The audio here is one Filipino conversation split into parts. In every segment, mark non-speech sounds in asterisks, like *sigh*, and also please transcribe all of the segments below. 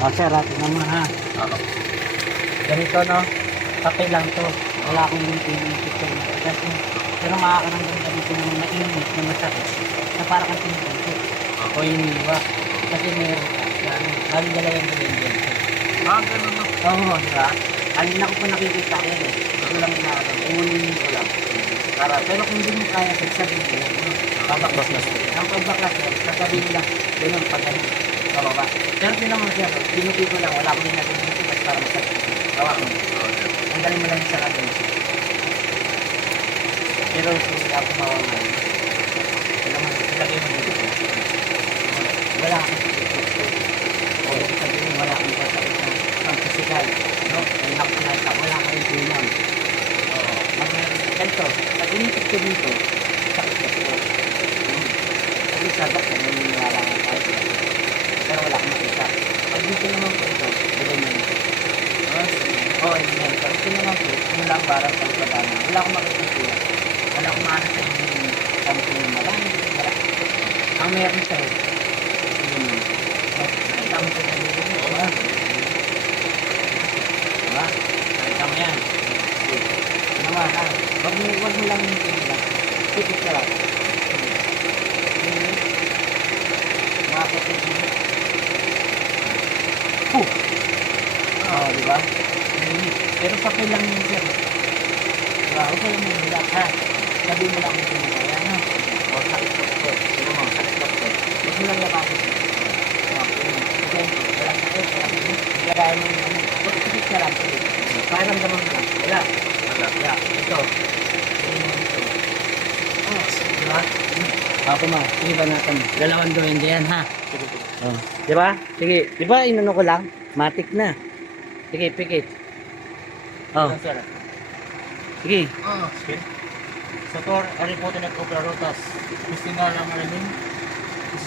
O sir, atin naman ha. Ako. Ganito no, kape lang to. Wala akong pinipit ko. Kasi, pero makakaramdam ka dito ng mainit na masakit na para kang pinipit. O iniwa. Kasi meron ka. Lalo dalayan ko din dyan. Ah, ganun na. Oo, di ba? Kanina ko pa nakikita ko yun eh. Ito lang inaarap. Umunin ko lang. Para, pero kung hindi mo kaya, sabihin ko Babaklas na. Ang pagbaklas sasabihin lang. Ganun, pag ano, bababa. Pero tinanong siya, binuti ko lang. Wala ko din natin binuti kasi para masakit. Gawa ko. Ang galing mo lang sa akin. Pero kung ako mawawala. Kailangan, ilagay mo dito. Wala akong o sabihin wala akong pasakit na ang physical. No? Ang nakunasa, wala ka rin tulang. Oo. Ganito, pag inipit ko dito, sakit na po. Kasi sa doktor, may wala akong kahit na. Pero wala akong makita. Pag dito naman po ito, bigay mo ito. Oo, yun yan. Pag ito naman po, yung lang barang sa pagdana. Wala akong makita tulang. Wala akong makita sa yung kampo yung marami. Wala. Ang meron sa'yo. Nakita mo sa sarili mo, diba? Diba? Nakita mo yan. Ba, ha? Wag mo, wag mo lang yung tingnan. Tipit ka lang. Mga kapatid mo. Puh! Oo, di ba? Pero papel lang yun, sir. Diba? Huwag ka lang yung hilat, ha? Sabi mo lang kung sino kaya, ha? O, sakit doktor. Sino mo, sakit doktor. Huwag mo lang yapakin. Ilagay mo yung ano. Pagkikit ka lang. Parang naman lang. Wala. Wala. Wala. Ito. Oh, diba? Ako ma, sige ba natin? Dalawang duwende yan ha. Sige, sige. Oh. Di ba? Sige. Di ba inano ko lang? Matik na. Sige, pikit. Oh. Sige. Ah, sige. Sator, ari po tinag Rotas. Kristina lang alamin.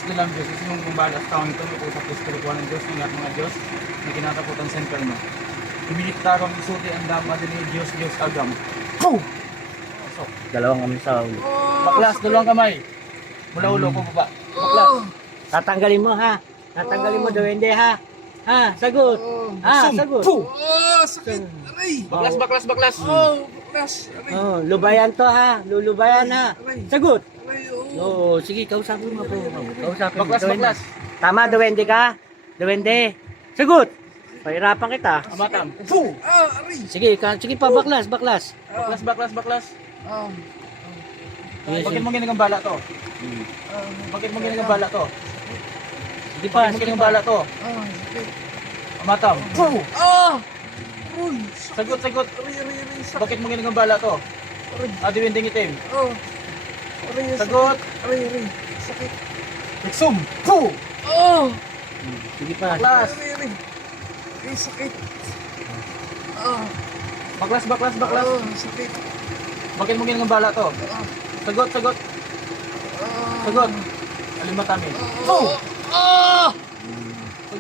Na lang Diyos. Isus nung gumbalas taon ito. May usap ko spiritual ng Diyos. Ng mga Diyos. Na kinataputan sa inferno. Imilit tarong isuti ang dama din ni Diyos Diyos agam. So, Dalawang kami sa ulo. baklas, dalawang kamay. Mula ulo po baba. Baklas. Tatanggalin mo ha. Tatanggalin mo duwende ha. Ha, sagot. Ha, Sum. sagot. Oh, sakit. Aray. Baklas, baklas, baklas. Oh, baklas. Aray. Oh, lubayan to ha. Lulubayan ha. Sagot. Aray, oh. Oo, sige, kausapin mo po. Kausapin mo. Baklas, Duwende. baklas. Tama, duwende ka? Duwende. Sagot. Pahirapan kita. Amatam. Puh! Ah, aray. Sige, ka, sige pa, baklas, baklas. Baklas, baklas, baklas. Ah, Yes, Bakit mo ginang bala to? Hmm. ah, Bakit mo ginang bala to? Sige pa, ginang pa. bala to? ah, sakit. Amatam. Puh! Ah! Uy, sakit. Sagot, sagot. Aray, aray, aray, sakit. Bakit mo ginang bala to? Aray, Adi winding itim. oh. Aray, Sagot. sakit. Aray, aray, sakit. Iksum. Puh! Oh! Sige pa. Baklas. Aray, aray. Aray, sakit. Ah, Baklas, baklas, baklas. oh, sakit. Bakit mo ginang bala to? Ah, Sagot, sagot. ah. Sagot. Alimatami. Oh! Ah!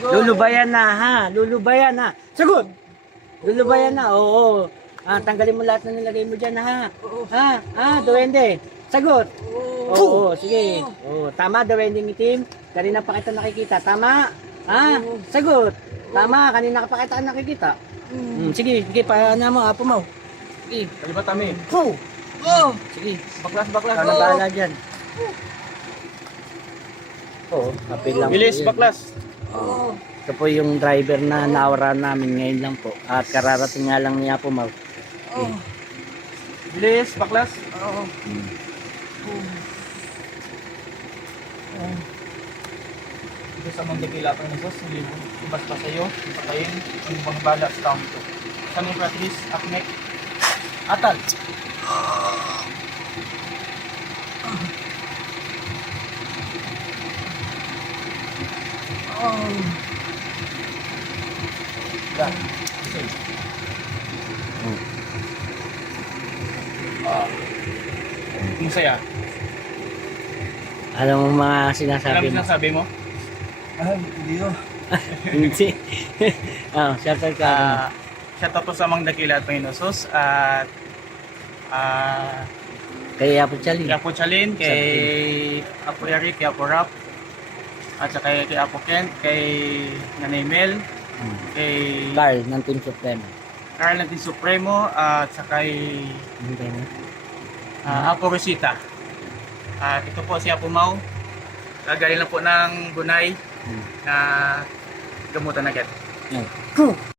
Lulubayan na ha. Lulubayan na. Sagot. Lulubayan na. Oo. Ah, tanggalin mo lahat na nilagay mo dyan ha. Oo. Ha? Ha, duwende. Sagot. Oh! Oo, sige. Oo, tama, duwende itim. Kanina pa kita nakikita. Tama. Ha? Sagot. Tama, kanina ka pa kita nakikita. Mm. Hmm, sige, sige, paano mo, apo mo. Sige, Alimatami. Puh! Oh! sige. Baklas, baklas. Ano bahala dyan? Oo, kapil lang. Bilis, baklas. Oh! Ito po yung driver na naawara namin ngayon lang po. At kararating nga lang niya po mag... Oh! Bilis, baklas. Oh! Ito sa mga dakila pa ni Jesus, hindi mo ibas pa sa iyo, patayin, ang mga bala sa taong ito. Sa mga pratis, aknek, atal. Oh! Yan. Sige. Ah. Masaya. Anong mga Alam sinasabi mo mo? sinasabi mo? *laughs* *laughs* Ah, hindi oh. Hindi. oh, syempre ka. Ah, shout out po sa mga dakila at Panginoon Jesus at ah kaya po Chali. kay Apo Chalin, kay Apo Eric, kay Apo Rap, at saka kay, kay Apo Kent, kay Nanay Mel, Hmm. kay Carl ng Team Supremo. Carl Natin Supremo at sa kay uh, Apo Rosita. At ito po si Apo Mau. Gagaling lang po ng Bunay Hmm. na gamutan agad. Yan.